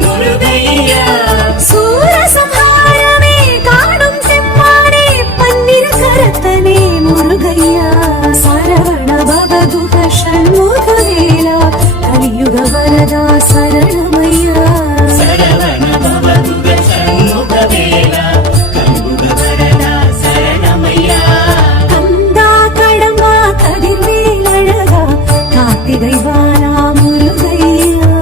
முருகையா சூரசம்ஹாரமே காணும் செம்மானே பன்னிரு கரத்தனே முருகையா சரவண பவதுக ஷண்முகவேலா கலியுக வரதா சரணமையா சரவண பவதுக ஷண்முகவேலா கலியுக வரதா சரணமையா கந்தா கடம்பா கதிர்வேல் அழகா கார்த்திகை வாலா முருகையா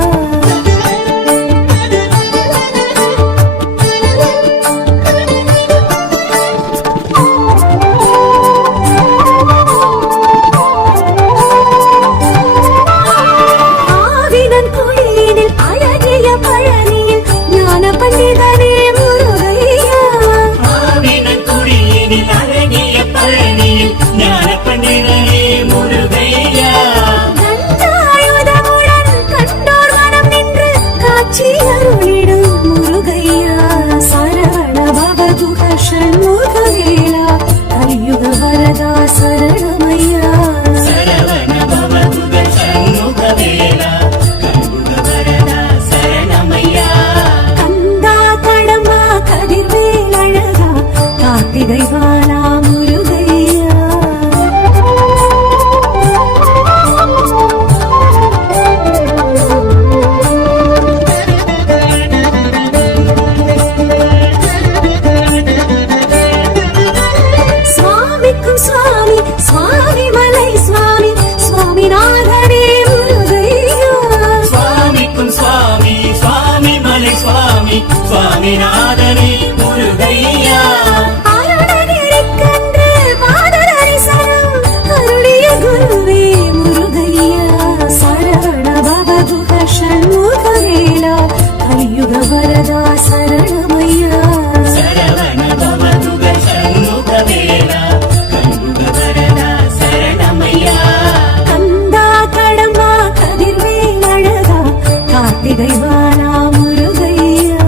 ஆவினன் குடியினில் அழகிய பழனியில் ஞான பண்டிதனே முருகையா ஆவினன் குடியினில் அழகிய பழனியில் ஞான பண்டிதனே முருகையா கந்தாயுதமுடன் கண்டோர் மனம் நின்று காட்சி அருளிடும் முருகையா சரவண பவதுக ஷண்முகவேலா கலியுக வரதா சரணமையா சரவண பவதுக ஷண்முகவேலா கலியுக வரதா சரணமையா கந்தா கடம்பா கதிர்வேல் அழகா கார்த்திகை வாலா முருகையா சுவாமிக்கும் சுவாமி சுவாமி மலை சுவாமி சுவாமிநாதனே முருகையா சுவாமிக்கும் சுவாமி சுவாமி மலை சுவாமி சுவாமிநாதனே முருகையா அருணகிரிக்கன்று பாததரிசனம் அருளிய குருவே முருகையா சரவண பவதுக ஷண்முகவேலா கலியுக வரதா சரணமையா சரவண பவதுக ஷண்முகவேலா கலியுக வரதா சரணமையா கந்தா கடம்பா கதிர்வேல் அழகா கார்த்திகை வாலா முருகையா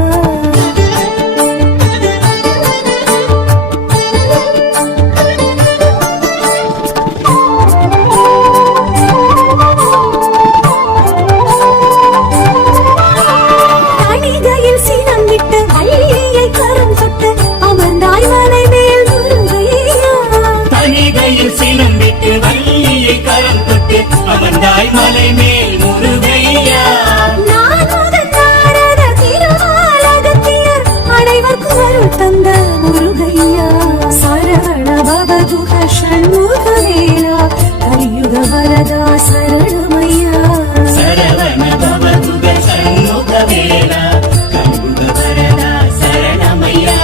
தணிகையில் சினம் விட்டு வள்ளியை கரம் தொட்டு அமர்ந்தாய் மலை மேல் முருகையா தணிகையில் சினம் விட்டு வள்ளியை கரம் தொட்டு அமர்ந்தாய் மலை மேல் முருகையா நான் முதல் நாரத திருமாலகத்தியர் அனைவர்க்கும் அருள் தந்த முருகையா சரவண பவதுக ஷண்முகவேலா கலியுக வரதா சரணமையா சரவண பவதுக ஷண்முகவேலா கலியுக வரதா சரணமையா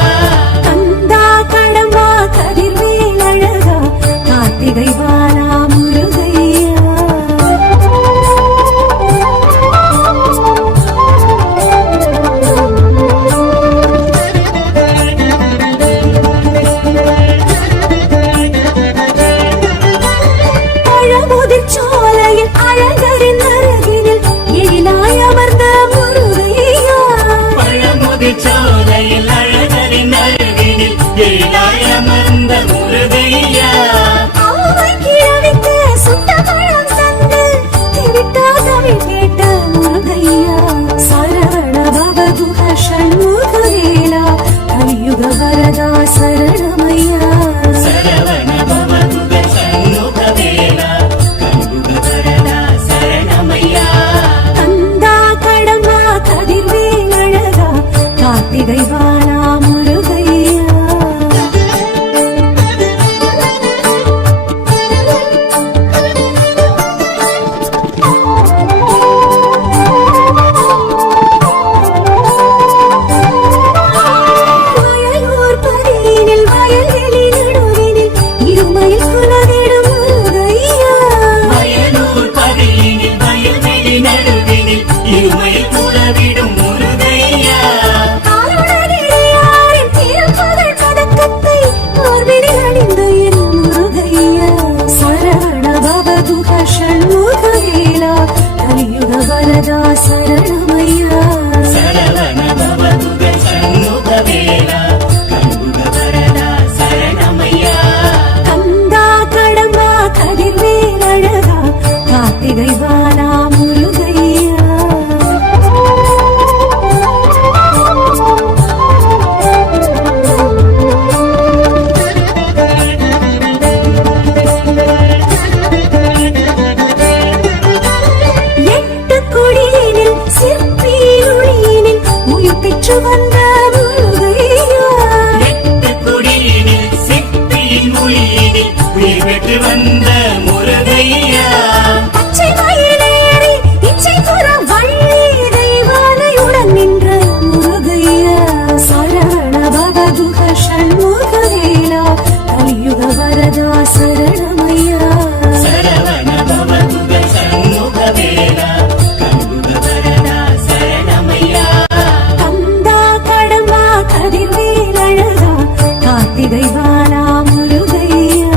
கந்தா கடம்பா கதிர்வேல் அழகா கார்த்திகை வாலா முருகையா பெற்று வந்த முருகையா எட்டு குடியினில் சிப்பியின் மொழியினில் உயிர் பெற்று வந்த முருகையா பச்சை மயிலேறி இச்சை புற வள்ளி தெய்வானையுடன் நின்ற முருகையா சரவண பவதுக ஷண்முகவேலா கலியுக வரதா சரணமையா சரவண பவதுக சண்முகவேலா கண்குக வரதா சரணமையா கந்தா கடம்பா கதிர்வேலழகா கார்த்திகை வாலா முருகையா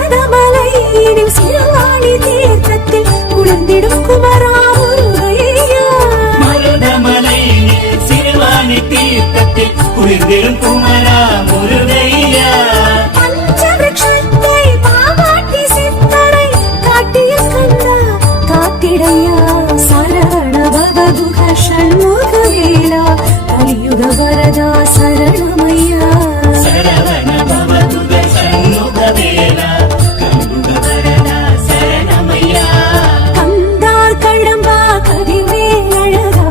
மருதமலையினில் சிறுவாணி தீர்த்தத்தில் குளிர்ந்திடும் குமரா முருகையா மருதமலையினில் சிறுவாணி தீர்த்தத்தில் குளிர்ந்திடும் குமரா முருகையா பஞ்சவிருட்சத்தை பாவாட்டி சித்தரை காட்டிய கண்ணா காத்திடையா சரவண பவதுக ஷண்முகவேலா கலியுக வரதா சரணமையா சரவண பவதுக சண்முகவேலா கண்குக வரதா சரணமையா கந்தார் கடம்பா கதிர்வேலழகா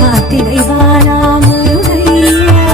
கார்த்திகை வாலா முருகையா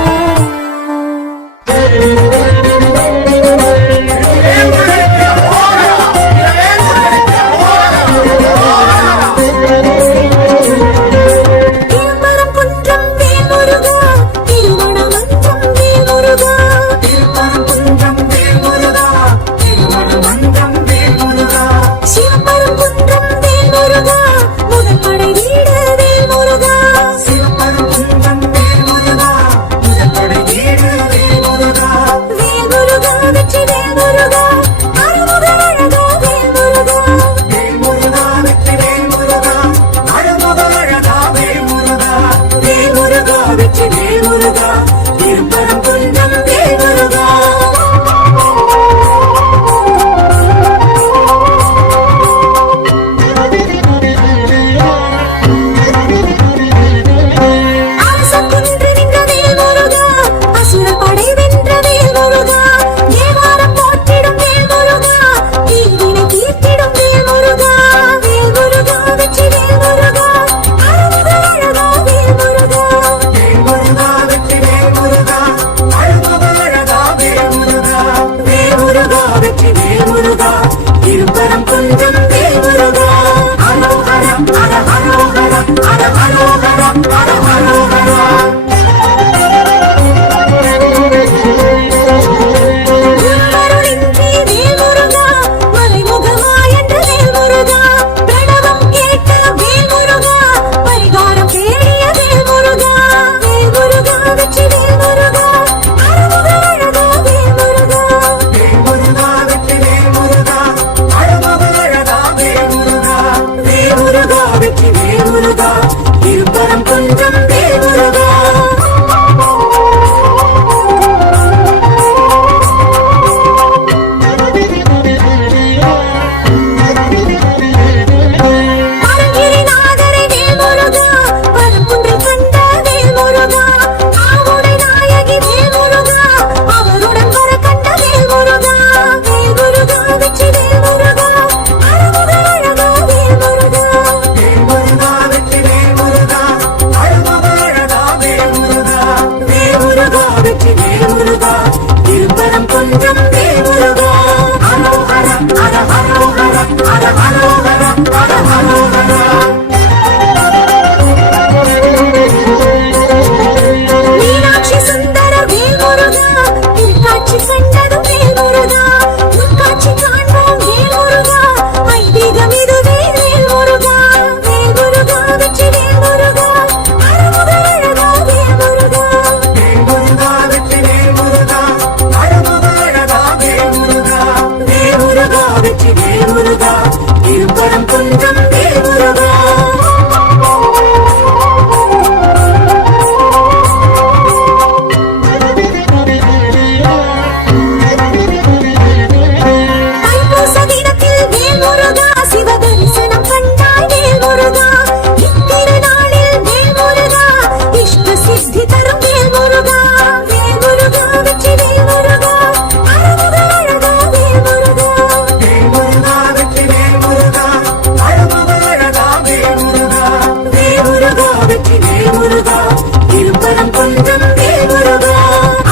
கொஞ்சம் வேல் முருகா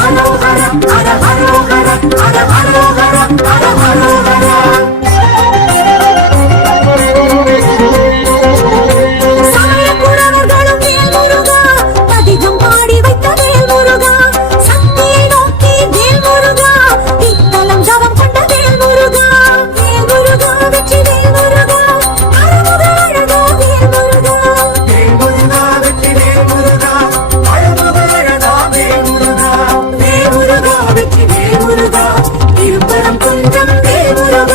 அரோகரா அர அரோகரா அர அரோகரா அர அரோகரா சமய புலவர்களும் வேல் முருகா அதிகம் பாடி வைத்த வேல் முருகா சக்தியை நோக்கி வேல் முருகா இத்தலம் தவம் கொண்ட வேல் முருகா வெற்றி வேல் முருகா அழகுக அழகா வேல் முருகா வேல் முருகா வெற்றி வேல் முருகா அழகுக அழகா வேல் முருகா வேல் முருகா வெற்றி வேல் முருகா திருப்பரம் குன்றம் வேல் முருகா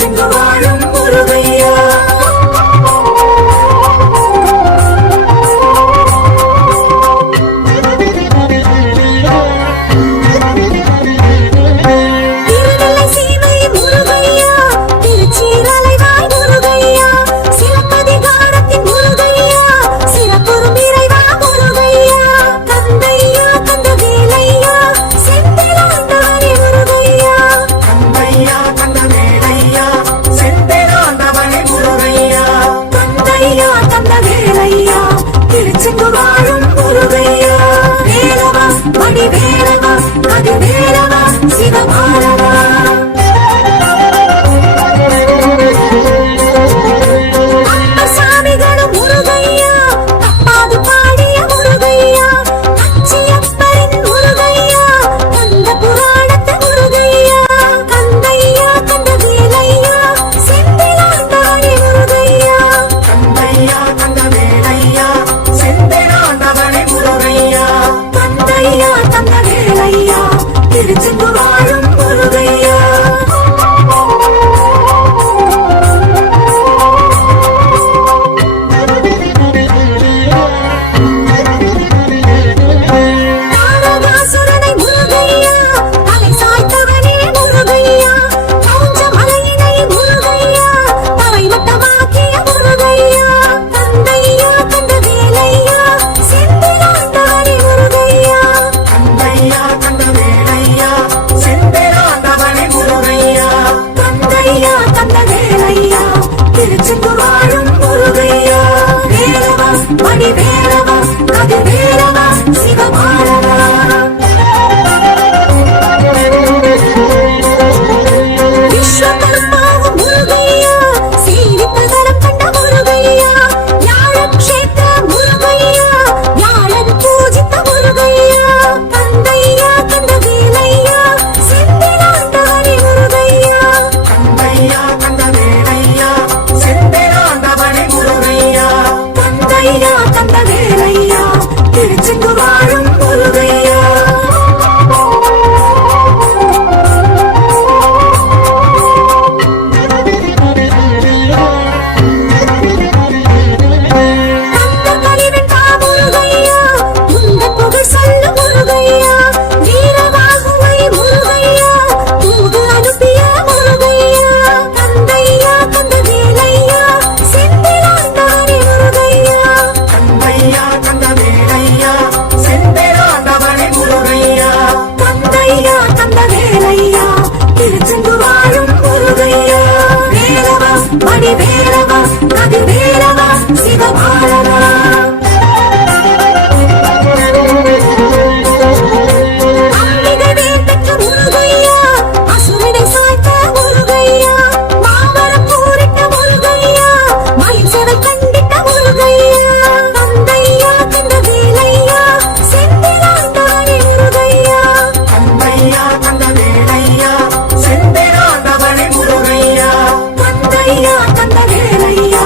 திருச்செங்கு வாழும் முருகையா. திருநெல்லை சீமை முருகையா, திருச்சீரலைவாய் முருகையா, சிலப்பதிகாரத்தின் முருகையா, சிறப்புறும் இறைவா முருகையா. கந்தையா கந்தவேலையா, செந்திலாண்டவனே முருகையா. கந்தையா கந்தவேலையா, செந்திலாண்டவனே முருகையா. கந்தையா கந்தவேலையா, திருச்செங்கு வாழும் முருகையா. வேலவா வடிவேலவா, கதிர்வேலவா, சிவபாலவா. அப்பசாமிகளும் முருகையா, தப்பாது பாடிய முருகையா, கச்சியப்பரின் முருகையா, கந்த புராணத்து முருகையா. கந்தையா கந்தவேலையா, செந்திலாண்டவனே முருகையா. கந்தையா கந்தவேலையா, செந்திலாண்டவனே முருகையா. கந்தையா கந்தவேலையா, திருச்செங்கு வாழும் முருகையா. தாரகாசுரனை முருகையா, தலை சாய்த்தவனே முருகையா. கவுஞ்ச மலையினை முருகையா, தலை வட்டமாக்கிய முருகையா. கந்தையா கந்தவேலையா, செந்திலாண்டவனே முருகையா. கந்தையா கந்தவேலையா, செந்திலாண்டவனே முருகையா. கந்தையா கந்தவேலையா, திருச்செங்கு வாழும் முருகையா. வேலவா வடிவேலவா, கதிர்வேலவா, சிவபாலவா. விஸ்வகர்மாவும் முருகையா, சீவித்தகரம் கண்ட முருகையா. ஞானக்ஷேத்திர முருகையா, ஞானன் பூஜித்த முருகையா. கந்தையா கந்தவேலையா, செந்திலாண்டவனே முருகையா. கந்தையா கந்தவேலையா, செந்திலாண்டவனே முருகையா. கந்தையா கந்தவேலையா, திருச்செங்கு வாழும் முருகையா. கந்தகளிவெண்பா முருகையா, உந்தன் புகழ் சொல்லும் முருகையா. வீரவாகுவை முருகையா, தூது அனுப்பிய முருகையா. கந்தையா கந்தவேலையா, செந்திலாண்டவனே முருகையா. கந்தையா கந்தவேலையா, செந்திலாண்டவனே முருகையா. கந்தையா கந்தவேலையா, திருச்செங்கு வாழும் முருகையா. வேலவா வடிவேலவா, கதிர்வேலவா, சிவபாலவா. அம்பிகை வேல் பெற்ற முருகையா, அசுரனை சாய்த்த முருகையா. மாமரம் பூரிட்ட முருகையா, மயில் செவல் கண்டிட்ட முருகையா. கந்தையா கந்தவேலையா, செந்திலாண்டவனே முருகையா. கந்தையா கந்தவேலையா, செந்திலாண்டவனே முருகையா. கந்தையா கந்தவேலையா,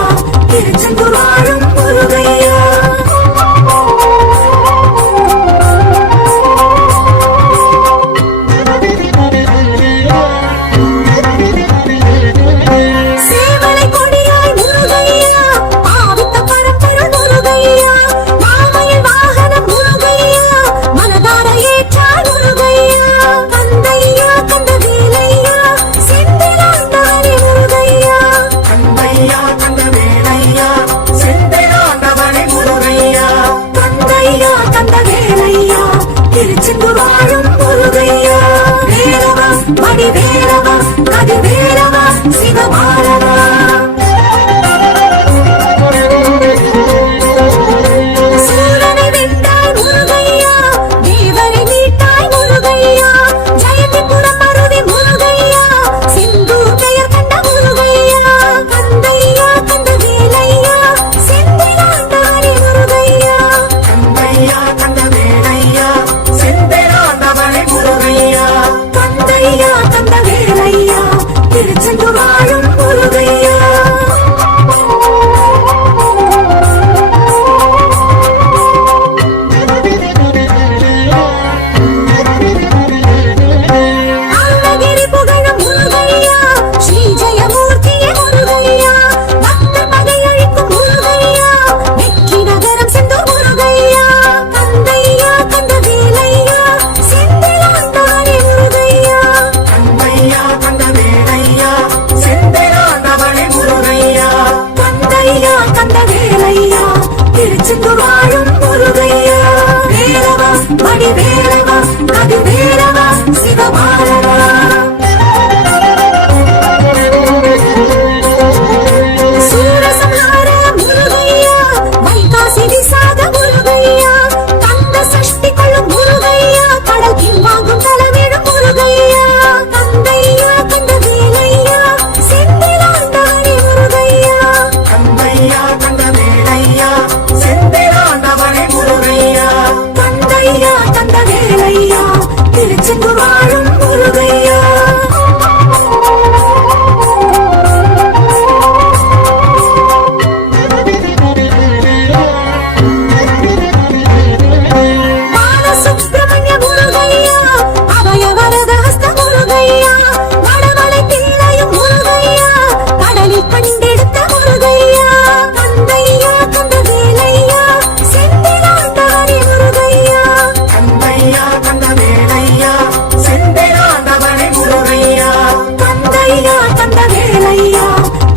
ஆண்டவனே முருகையா கந்தையா கந்த வேலையா திருச்செந்தூர் வாழும் முருகையா வேலவா மணி வேலவா கதி வேலவா சிவபாலவா சூரசம்ஹார முருகையா வைகாசி விசாக முருகையா கந்த சஷ்டி கொள்ளும் முருகையா கடல் கிம்வாங்கும் தலைவிடும் முருகையா கந்தையா கந்த வேலையா செந்திலாண்டவனே முருகையா கந்தையா கந்த வேலையா செந்திலாண்டவனே முருகையா கந்தையா கந்த வேலையா திருச்செந்தூர் வாழும் முருகையா பாலசுப்ரமணிய முருகையா அபயவரத ஹஸ்த முருகையா வடமலை பிள்ளையும் முருகையா கடலில் கண்டெடுத்த முருகையா கந்தையா கந்த வேலையா செந்திலாண்டவனே முருகையா கந்தையா கந்த வேலையா செந்திலாண்டவனே முருகையா கந்தையா கந்த வேலையா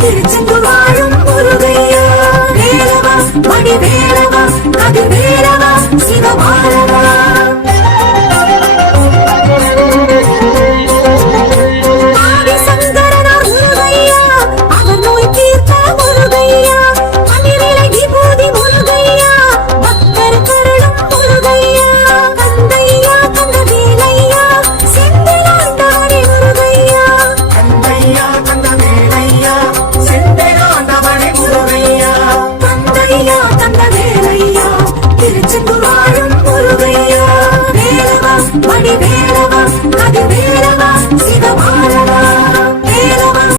திருச்செந்தூர் வாழும் முருகையா வேலவா மணி வேலவா